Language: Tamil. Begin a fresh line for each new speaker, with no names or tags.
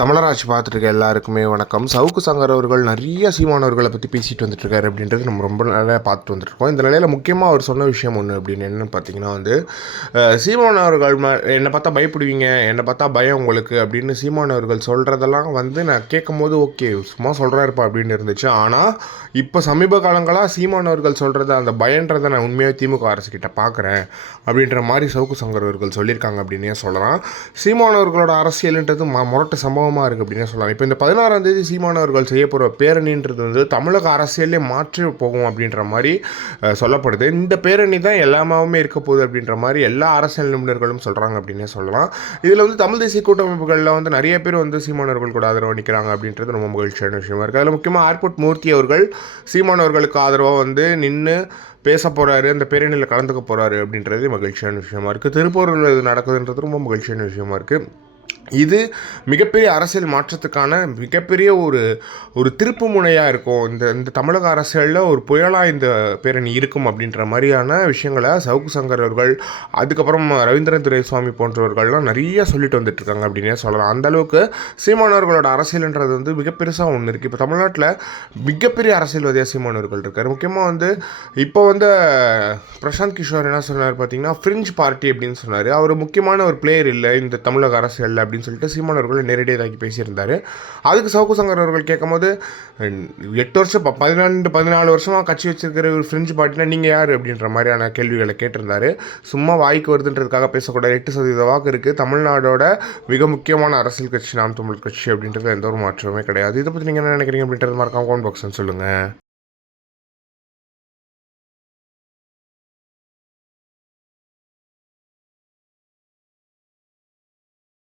தமிழராட்சி பார்த்துட்டு எல்லாருக்குமே வணக்கம். சவுக்கு சங்கர் அவர்கள் நிறைய சீமானவர்களை பற்றி பேசிட்டு வந்துட்டுருக்காரு அப்படின்றது நம்ம ரொம்ப நல்லா பார்த்துட்டு வந்துட்டுருக்கோம் இந்த நிலையில் முக்கியமாக அவர் சொன்ன விஷயம் ஒன்று அப்படின்னு என்னென்னு பார்த்தீங்கன்னா வந்து சீமானவர்கள் ம என்னை பார்த்தா பயப்படுவீங்க என்னை பார்த்தா பயம் உங்களுக்கு அப்படின்னு சீமானவர்கள் சொல்கிறதெல்லாம் வந்து நான் கேட்கும் போது ஓகே சும்மா சொல்கிறாருப்பா அப்படின்னு இருந்துச்சு. ஆனால் இப்போ சமீப காலங்களாக சீமானவர்கள் சொல்கிறத அந்த பயன்றதை நான் உண்மையாக திமுக அரசு பார்க்குறேன் அப்படின்ற மாதிரி சவுக்கு சங்கர் அவர்கள் சொல்லியிருக்காங்க அப்படின்னே சொல்லலாம். சீமானவர்களோட அரசியல்ன்றது ம முரட்டு சம்பவமாக இருக்குது அப்படின்னு சொல்லலாம். இப்போ இந்த பதினாறாம் தேதி சீமானவர்கள் செய்ய போகிற பேரணின்றது வந்து தமிழக அரசியலே மாற்றி போகும் அப்படின்ற மாதிரி சொல்லப்படுது. இந்த பேரணி தான் எல்லாமே இருக்க போகுது அப்படின்ற மாதிரி எல்லா அரசியல் நிபுணர்களும் சொல்கிறாங்க அப்படின்னே சொல்லலாம். இதில் வந்து தமிழ் தேசிய கூட்டமைப்புகளில் வந்து நிறைய பேர் வந்து சீமானவர்கள் கூட ஆதரவு நிற்கிறாங்க அப்படின்றது ரொம்ப மகிழ்ச்சியான விஷயமா இருக்குது அதில் முக்கியமாக ஆர்போர்ட் மூர்த்தி அவர்கள் சீமானவர்களுக்கு ஆதரவாக வந்து நின்று பேச போகிறாரு அந்த பேரணியில் கலந்துக்க போகிறாரு அப்படின்றது மகிழ்ச்சியான விஷயமா இருக்குது திருப்பூரில் இது நடக்குதுன்றது ரொம்ப மகிழ்ச்சியான விஷயமா இருக்குது இது மிகப்பெரிய அரசியல் மாற்றத்துக்கான மிகப்பெரிய ஒரு ஒரு திருப்பு முனையாக இருக்கும். இந்த இந்த தமிழக அரசியலில் ஒரு புயலாக இந்த பேரணி இருக்கும் அப்படின்ற மாதிரியான விஷயங்களை சவுக்கு சங்கர் அவர்கள் அதுக்கப்புறம் ரவீந்திரன் துரைசுவாமி போன்றவர்கள்லாம் நிறைய சொல்லிட்டு வந்துட்டுருக்காங்க அப்படின்னே சொல்லலாம். அந்த அளவுக்கு சீமானவர்களோட அரசியல்ன்றது வந்து மிக பெருசாக ஒன்று இருக்குது இப்போ தமிழ்நாட்டில் மிகப்பெரிய அரசியல்வாதியாக சீமானவர்கள் இருக்கார். முக்கியமாக வந்து இப்போ வந்து பிரசாந்த் கிஷோர் என்ன சொன்னார் பார்த்தீங்கன்னா ஃப்ரிஞ்ச் பார்ட்டி அப்படின்னு சொன்னார். அவர் முக்கியமான ஒரு பிளேயர் இல்லை இந்த தமிழக அரசியலில். அப்படின்னு சொல்லிட்டு சீமான் அவர்கள் நேரடியாக பேசியிருந்தார். அதுக்கு சவுக்கு சங்கர் அவர்கள் கேட்கும்போது எட்டு வருஷம் ப- பதினாலு வருஷமாக கட்சி வச்சிருக்கிற ஒரு ஃப்ரெஞ்சு பார்ட்டினா நீங்கள் யார் அப்படின்ற மாதிரியான கேள்விகளை கேட்டிருந்தார். சும்மா வாய்க்கு வருதுன்றதுக்காக பேசக்கூடாது. எட்டு சதவீத வாக்கு இருக்குது தமிழ்நாடோட மிக முக்கியமான அரசியல் கட்சி நாம் தமிழ் கட்சி அப்படின்றது எந்த ஒரு மாற்றமே கிடையாது. இதை பற்றி நீங்கள் என்ன நினைக்கிறீங்க அப்படின்றது மறக்காம கமெண்ட் பாக்ஸ்ன்னு சொல்லுங்கள்